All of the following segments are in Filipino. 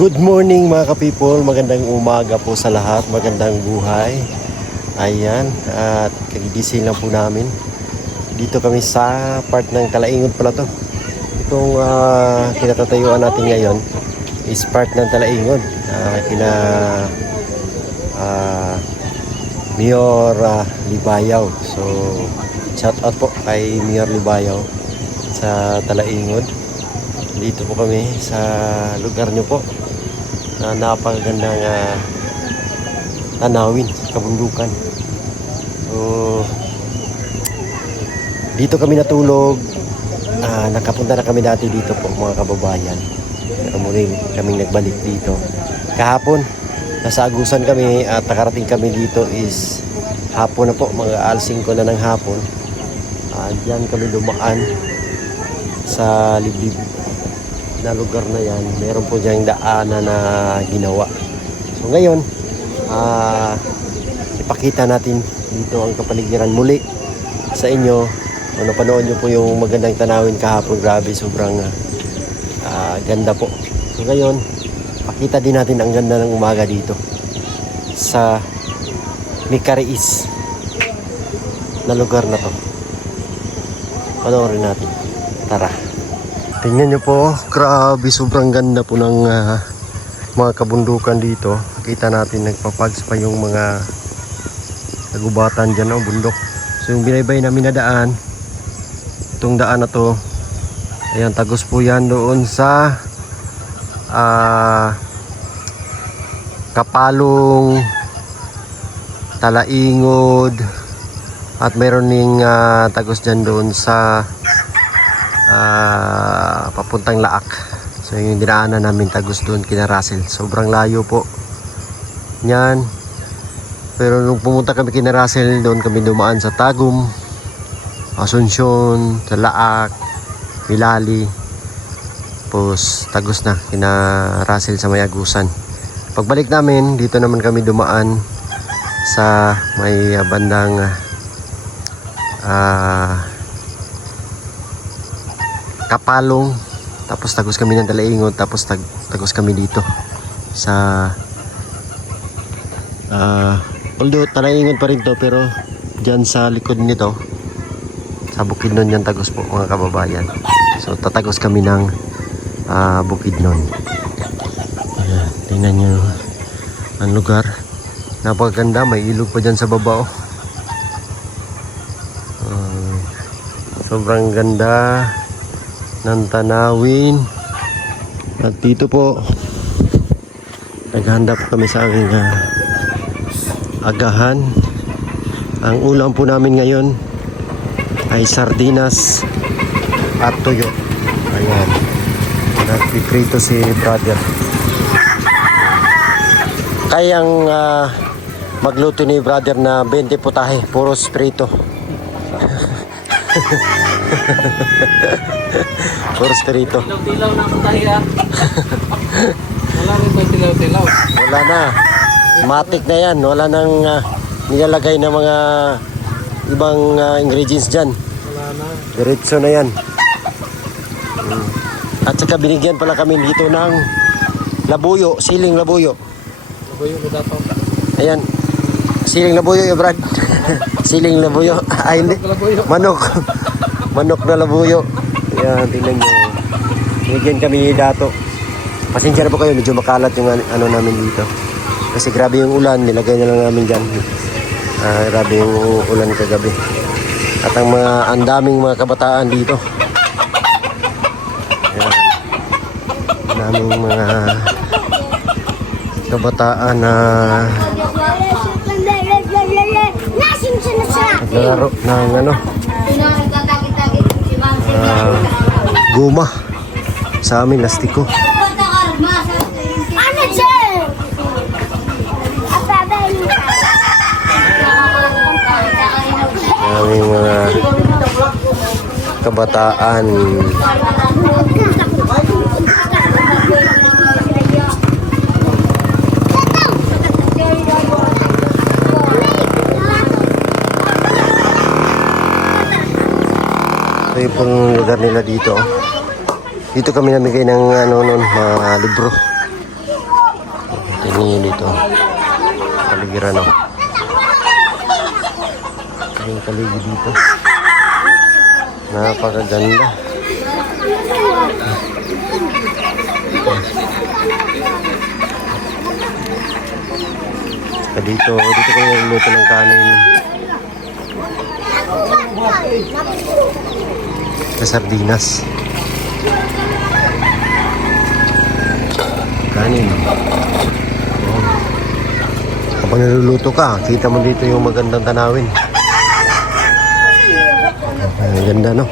Good morning mga ka-people, magandang umaga po sa lahat, magandang buhay. Ayan, at kagigising lang po namin. Dito kami sa part ng Talaingod pala to. Itong kinatatayuan natin ngayon is part ng Talaingod. Kina Mayor Libayaw. So, shout out po kay Mayor Libayaw sa Talaingod. Dito po kami sa lugar nyo po na napakagandang tanawin, kabundukan. So, dito kami natulog. Nakapunta na kami dati dito po mga kababayan. Pero muli kaming nagbalik dito. Kahapon, nasa Agusan kami at nakarating kami dito is hapon na po, mga alas 5 na ng hapon. Diyan kami dumaan sa liblib na lugar na yan. Meron po diyang daanan na ginawa. So ngayon, ipakita natin dito ang kapaligiran muli sa inyo. Kung napanood nyo po yung magandang tanawin kahapon, grabe, sobrang ganda po. So ngayon, pakita din natin ang ganda ng umaga dito sa Mikariis na lugar na to. Panoorin natin. Tara. Tingnan nyo po, grabe, sobrang ganda po ng mga kabundukan dito. Kita natin nagpapags pa yung mga nagubatan dyan ng bundok. So yung binaybay namin na daan, itong daan na to, ayan, tagos po yan doon sa Kapalong, Talaingod, at meron ning tagos dyan doon sa papuntang Laak. So yung dinaanan namin tagos doon kina Russell. Sobrang layo po yan. Pero nung pumunta kami kina Russell, doon kami dumaan sa Tagum, Asunsyon, sa Laak, Milali. Tapos tagos na kina Russell sa may Agusan. Pagbalik namin, dito naman kami dumaan sa may bandang Kapalong, tapos tagos kami ng Talaingod, tapos tagos kami dito sa although Talaingod pa rin to, pero dyan sa likod nito sa Bukidnon yan tagos po mga kababayan. So tatagos kami ng Bukidnon. Ayan, tingnan nyo ang lugar, napakaganda, may ilog pa dyan sa baba. Sobrang ganda ng tanawin. At dito po naghahanda po kami sa aming agahan. Ang ulam po namin ngayon ay sardinas at tuyo. Ayan, nagpiprito si brother. Kayang magluto ni brother na 20 putahe, puros prito. Puro strito. Tilaw na putahe ah. Wala rin ba tilaw? Wala na. Matik na yan. Wala nang nilalagay na mga ibang ingredients dyan. Wala na. Diretso na yan. At saka binigyan pala kami dito ng labuyo, siling labuyo. Labuyo ko dato. Ayan. Siling labuyo yung brad. Siling labuyo. Ay hindi. Manok. Manok na labuyo. Ayan, tingnan nyo. Binigyan kami dato. Pasensya na po kayo, medyo makalat yung ano namin dito. Kasi grabe yung ulan, nilagay na lang namin dyan. Grabe yung ulan kagabi. At ang daming mga kabataan dito. Ayan. Ang daming mga kabataan na naglalaro ng ano, guma. Sa amin lastiko. aming mga kabataan. Ito yung pong lugar nila dito. Dito kami namigay ng mga libro. Tingnan nyo dito. Paligiran ako. Ito yung paligid dito. Napakaganda. Dito kami niluluto ng kanin. Sa sardinas. Kanin. Kapag niluluto ka, kita mo dito yung magandang tanawin. Ang ganda, no?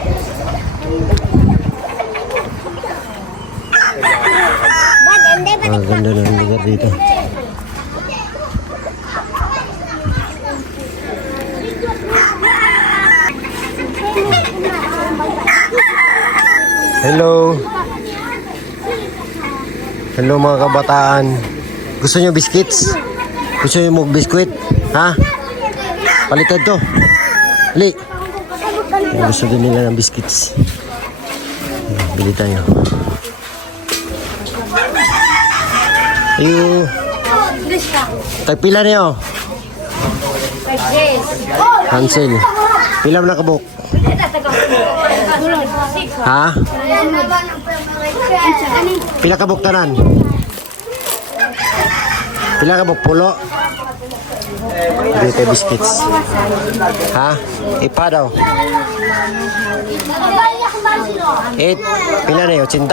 Ang ganda ng lugar dito. Hello. Hello mga kabataan. Gusto nyo biscuits? Gusto nyo mag-biscuit? Ha? Palitan to. Li. Gusto din nila ng biscuits. Bili tayo. Ayo. Tagpila niyo. Hansel. Pila mo na kabuk? Ha? Pila kabuk tanan? Pila kabuk pulo? Bili tayo biscuits. Ha? Ipa daw. 8. Pila na yun? 80.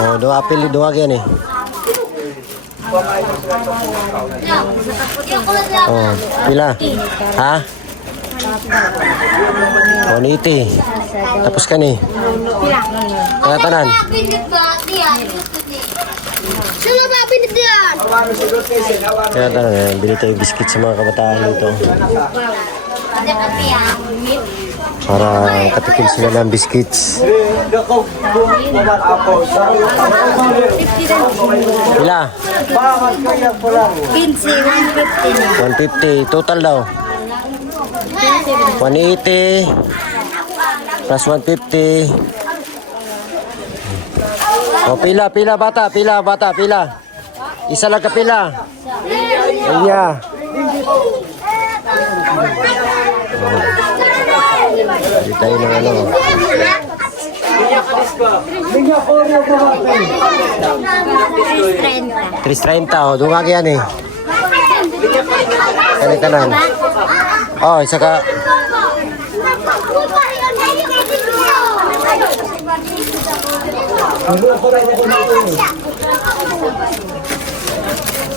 Oh, dua apel, dua yan eh. Oh, pila? Ha? 180. Tapos ka ni. Kaya tanan. Kaya tanan. Bili tayo biscuit sa mga kabataan dito. Para katikim sila ng biscuits. Pila? 150. Total daw. 180 plus 150. O pila bata. Isa lang ka pila. Iya. Hindi tayo ng ano. 330. O, dumagi yan eh. Kanan. Oh, isa ka.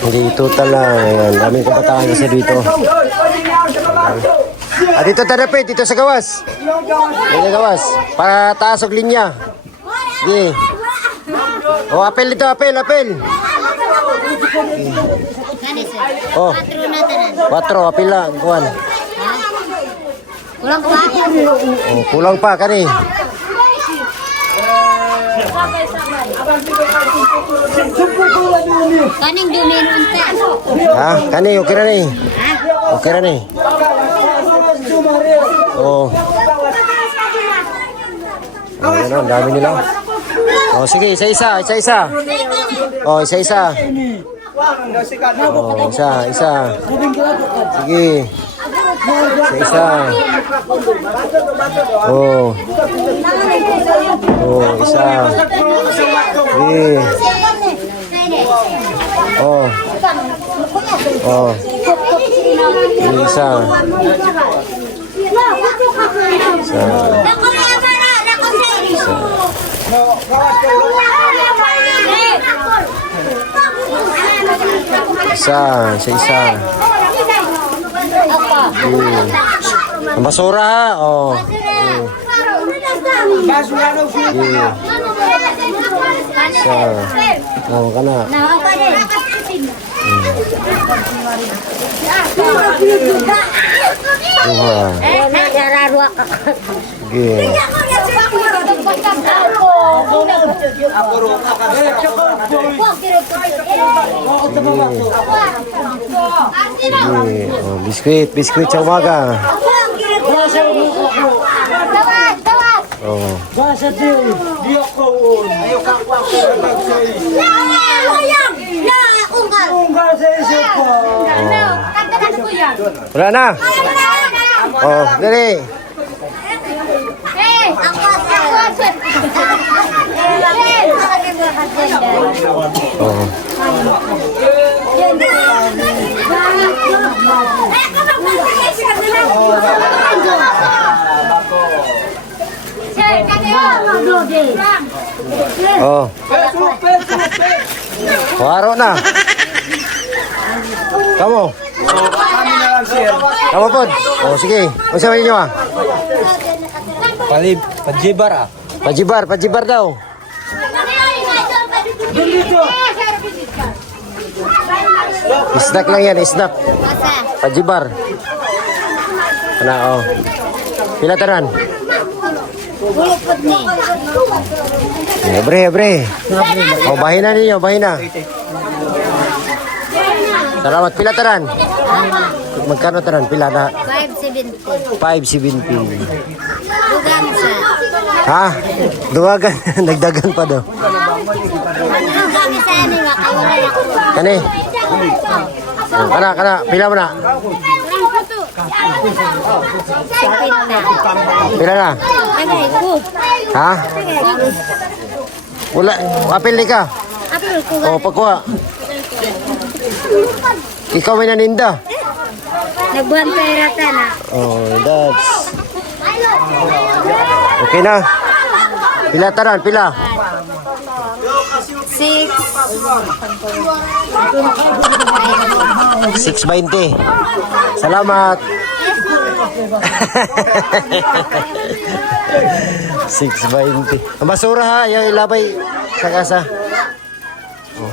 Hindi, total lang. Ayan, daming kabataan kasi dito. Dito tarapit, dito sa gawas. Dito sa gawas. Para taas og linya. Sige. Oh, apel dito, apel. Oh. 4, apel lang. Kuhan. Kulang pa? Oh, kulang pa, kani. Kaning duminon ka. Ha? Kani, okay na ni. Okay na ni. Oh. Oh, ano, ang dami nila. Oh, sige, isa-isa. Oh, isa-isa. Oh, isa. Sige. Isa. Oh. Oh, isa. Sige. Oh. Oh. Isa. Isa. Ang basura ha. Oh. Isa. Oh, kana. Duha. Sige. Sige. Oh, biskuit, biskuit sa umaga. Oh. Wala na. Oh, dali. Oh. Oh. Waro na. Kamu. Kamu pod. Oh, sige. Unsa man ninyo ah? Pajibar ah. Pajibar daw. Snack lang yan, snack. Pajibar. Ano, oh. Pila tanan? Bulupod ni. Ebre. Oh, bahina ninyo, bahina. Salamat, pila tanan? Magkano tanan? Pila na? 570. 570. Dugang sa. Ha? Duwagan. Nagdagan pa daw. Dugang sa ano nga kayo na ako. Kani? Oh, kana. Pila mo na? Pila na? Agay ko. Ha? Wala. Apil ni ka? Apil ko. O, pagkuha. Ikaw may naninda. Nagbuhan pera ta na. Oh, that's... Okay na. Pila taran, pila. 6. 620. Salamat. 620. Ang basura ha, yung ilabay sa kasa. Oh.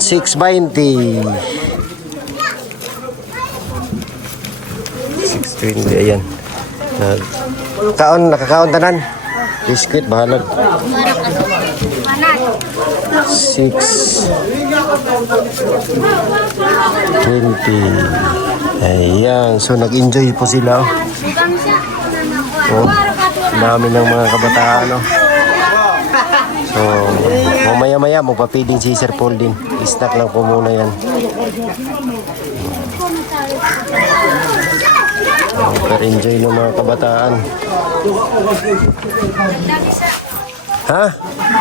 620. 620, ayan. Nakakaon tanan. Biscuit, bahalag. 620. Ayan, so nag-enjoy po sila. Oh, dami ng mga kabataan. Oh. So, mamaya-maya magpa-feeding si Sir Paul din. Snack lang po muna yan. Super enjoy ng mga kabataan. Ha?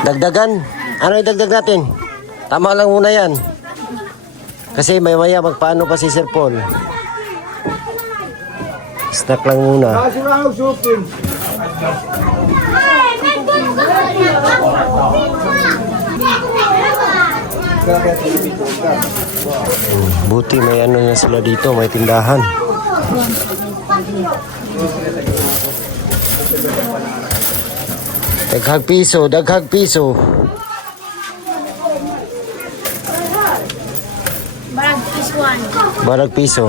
Dagdagan? Ano yung dagdag natin? Tama lang muna yan. Kasi maya magpaano pa si Sir Paul. Snack lang muna. Buti may ano na sila dito, may tindahan. Daghag piso. Barag is 1. Barag piso.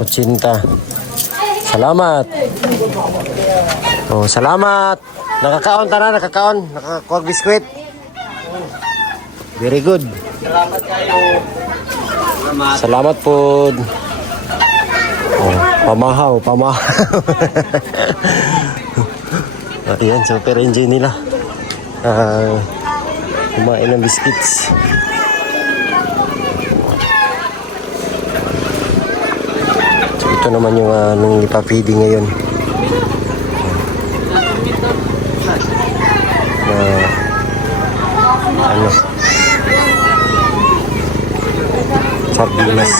80. Salamat. Oh, salamat. Nakakaon ta na, nakakuha biskwit. Very good. Salamat po. Oh, pamahaw. Ayan, super enjoy nila. Kumain ng biscuits. So, ito naman yung nung ipapidi ngayon. Ano? Sardinas.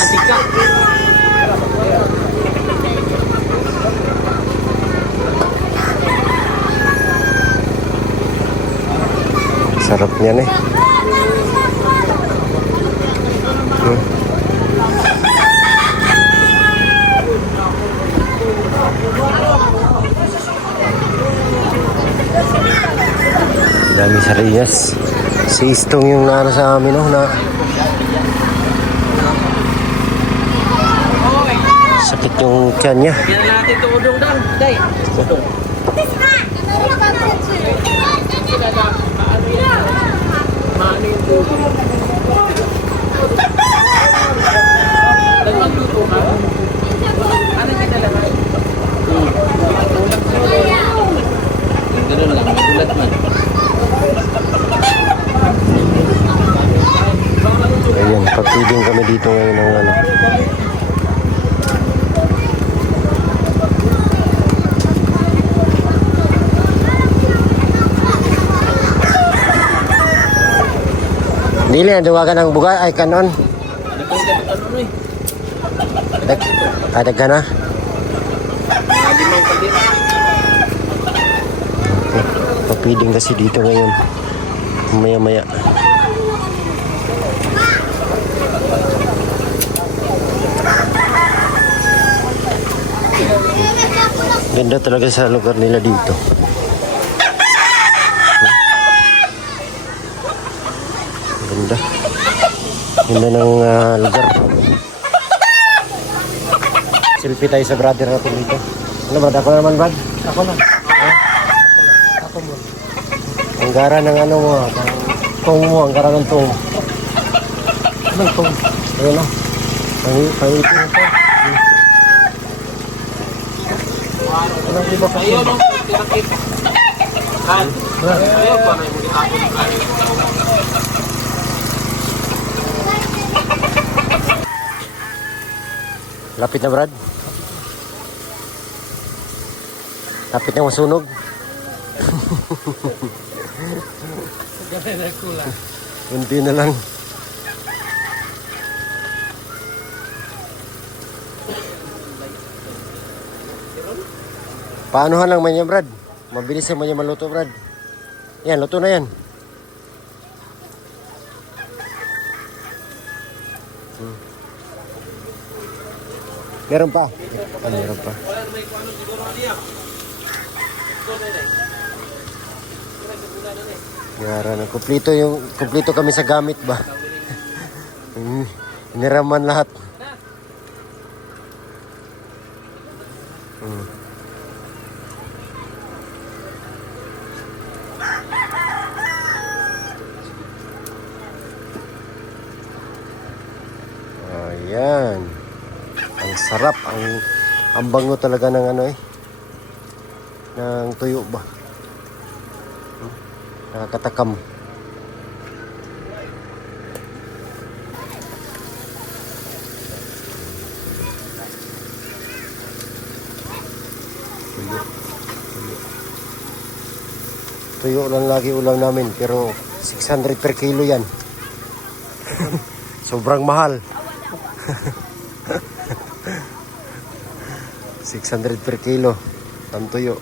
Sarap niyan eh. Dami sardinas. Si Istong yung naano sa amin, no, na sakit yung tiyan niya. Kaya natin ito udong dang. Day. Udong. Maano yung udong? Nagmagluto ka? Ano yung dalaman? Ganun lang, magulat man. Ayan, pag-feeding kami dito ngayon ng ano. Dili na duwagan ng buga ay kanon. Kadag ka na. Papiding kasi dito ngayon. Maya-maya. Ganda talaga sa lugar nila dito. Ganda. Ganda ng lugar. Selfie tayo sa brother natin dito. Ano Brad? Ako na naman Brad? Ako na. Ako mo. Ang gara ng ano mo. Ang tong mo. Ang gara ng tong. Anong tong? Ayun o. Pangipin ito. Anong iba pa? Ayun, no? Tinakit. Kan? Ayun pa, may muli ako ng kain. Lapit na Brad. Lapit na masunog. Kunti na lang. Paanohan lang man yan Brad. Mabilis naman yan maluto Brad. Yan, luto na yan. Meron pa. Meron pa. Yara na. Kumplito kami sa gamit ba? Niraman lahat. Ayan. Ang sarap, ang bango talaga ng ano ng tuyo ba. Nakakatakam. Tuyo lang lagi ulam namin pero 600 per kilo yan. Sobrang mahal. 600 per kilo ang tuyo.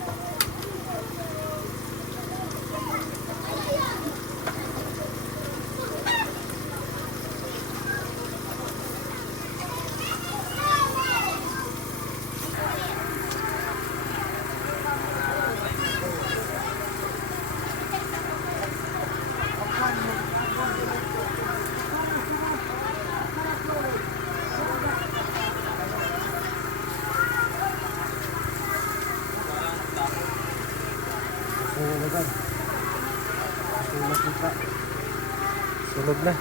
Sunog na.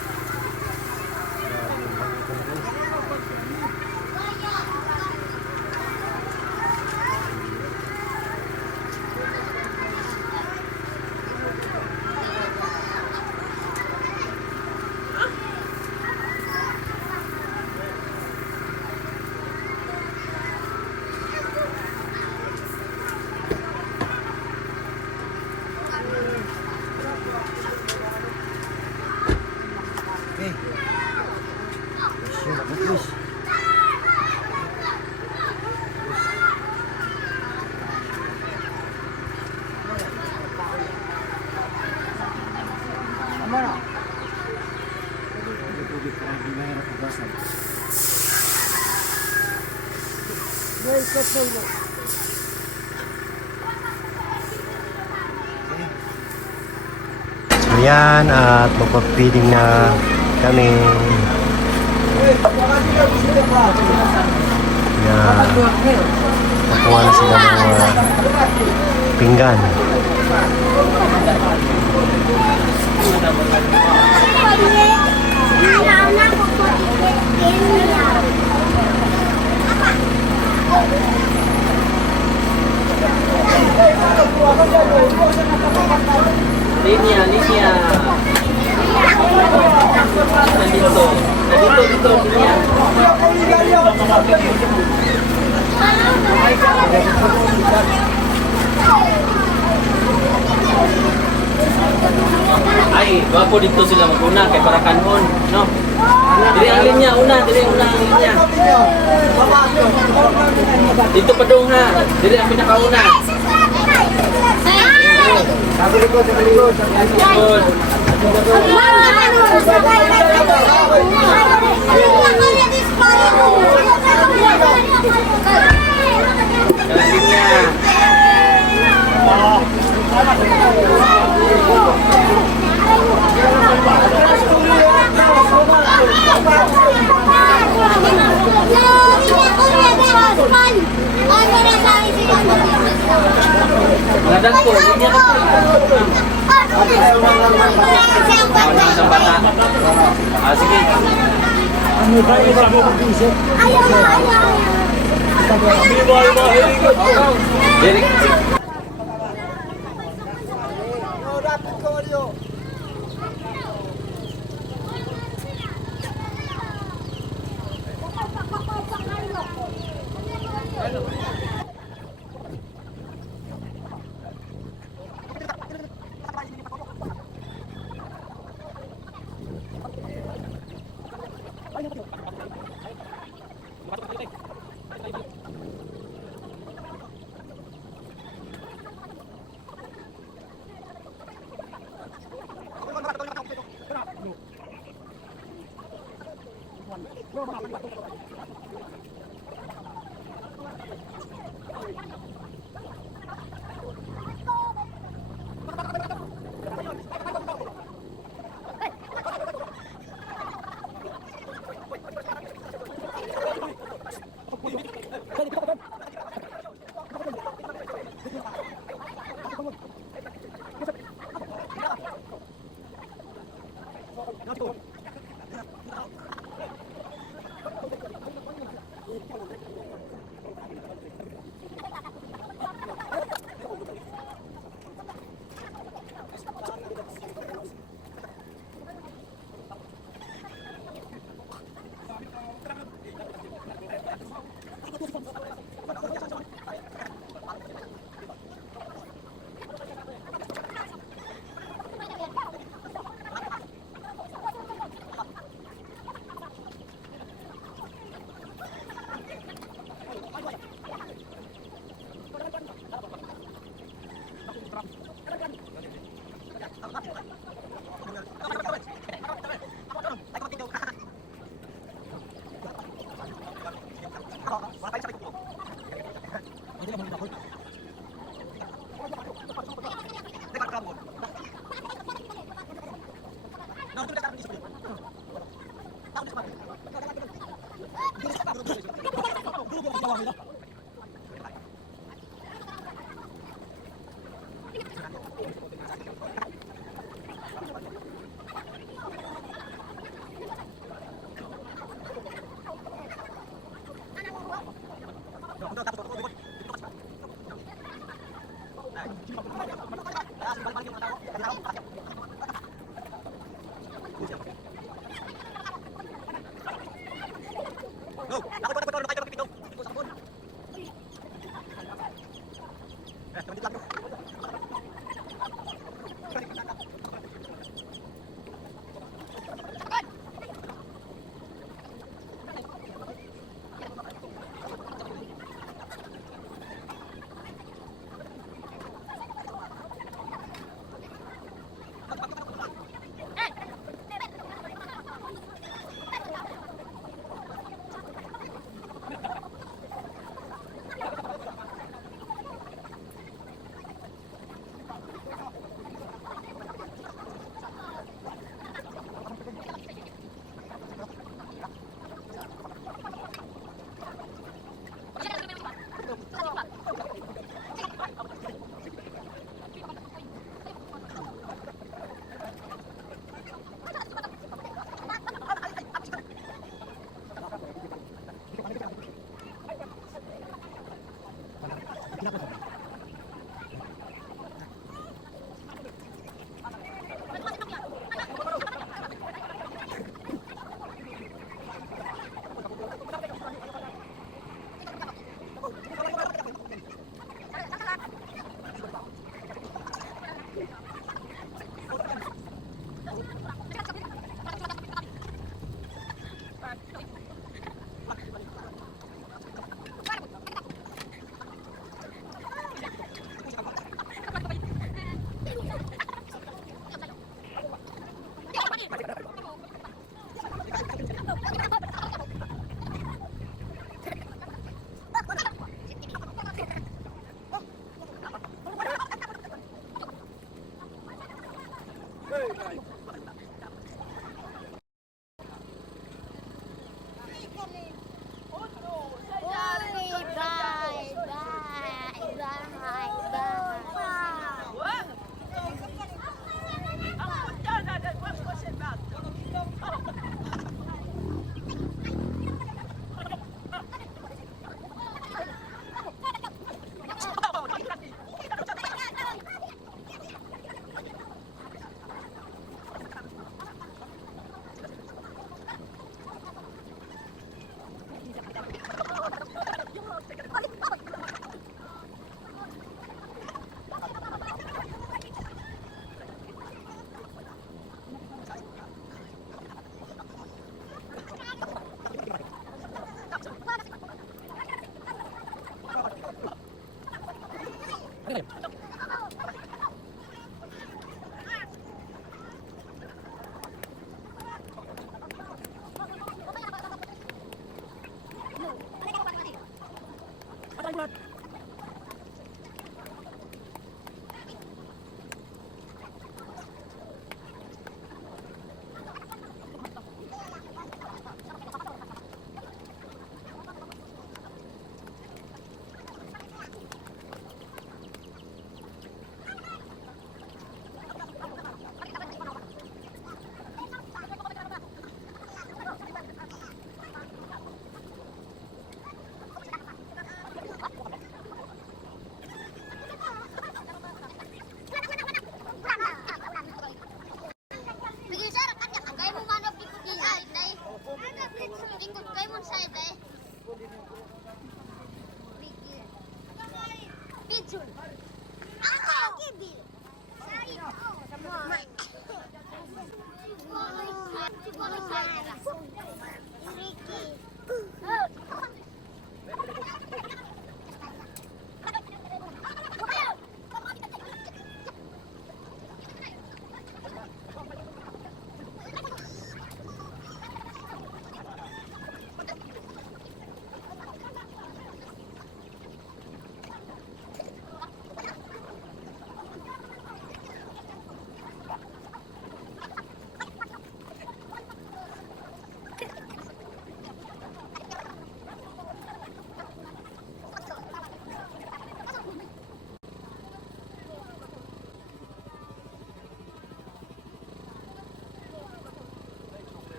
Ayan, at magpapiding na kami. Ayan. Nakuha na sila ng mga pinggan. Linya. Dito, linya. Ay, gwapo dito sila maguna kay para kanon, no? Dili ang linya una ang linya. Dito pa dong ha. Dili ang pinakauna. Sa likod. Good. Kaya linya. Nadan po, linya na po. Sa bata. Sige. Diri.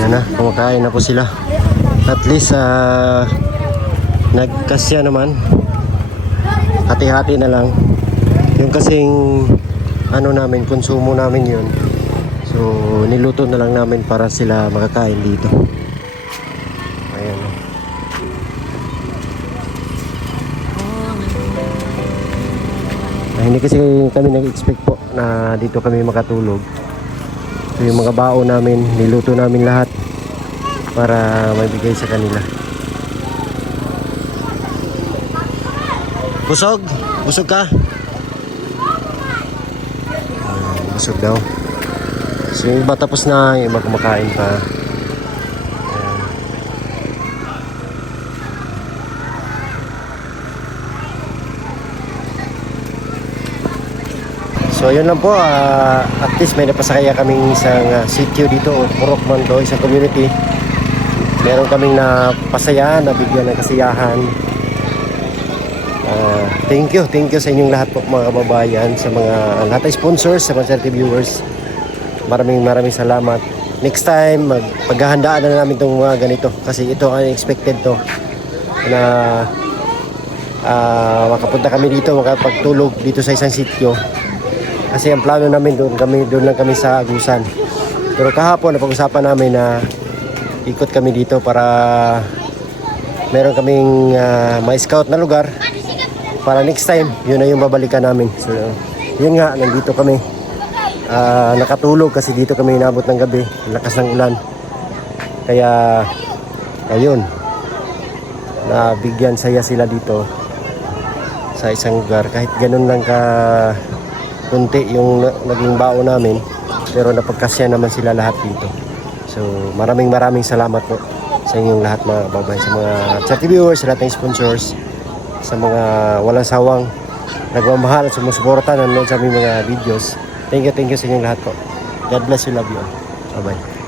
Yan na, kumakain na po sila. At least nagkasya naman. Hati-hati na lang. Yung kasing ano namin, konsumo namin yun. So niluto na lang namin para sila makakain dito. Ayan. Hindi kasi kami nag-expect po na dito kami makatulog. So yung mga baon namin, niluto namin lahat para maibigay sa kanila. Busog? Busog ka? Busog daw. So yung iba tapos na, yung iba kumakain pa. So yun lang po, at least may napasakaya kaming isang sitio dito, Purokman to, isang community. Meron kaming napasaya, nabigyan ng kasiyahan. Thank you sa inyong lahat po mga kababayan, sa mga lahat ng sponsors, sa mga charity viewers. Maraming salamat. Next time, paghahandaan na namin itong mga ganito kasi ito unexpected to na makapunta kami dito, makapagtulog dito sa isang sitio. Kasi ang plano namin doon lang kami sa Agusan. Pero kahapon napag-usapan namin na ikot kami dito para meron kaming ma-scout na lugar para next time yun na yung babalikan namin. So yun nga, nandito kami. Nakatulog kasi dito kami inabot ng gabi, lakas ng ulan. Kaya ayun, nabigyan saya sila dito sa isang lugar. Kahit ganun lang ka kunti yung naging bao namin, pero napagkasya naman sila lahat dito. So maraming salamat po sa inyong lahat mga babay, sa mga chat viewers, sa lahat ng sponsors, sa mga walang sawang nagmamahal at sumusuporta nanonood sa aming mga videos. Thank you sa inyong lahat po. God bless you, love you all. Bye bye.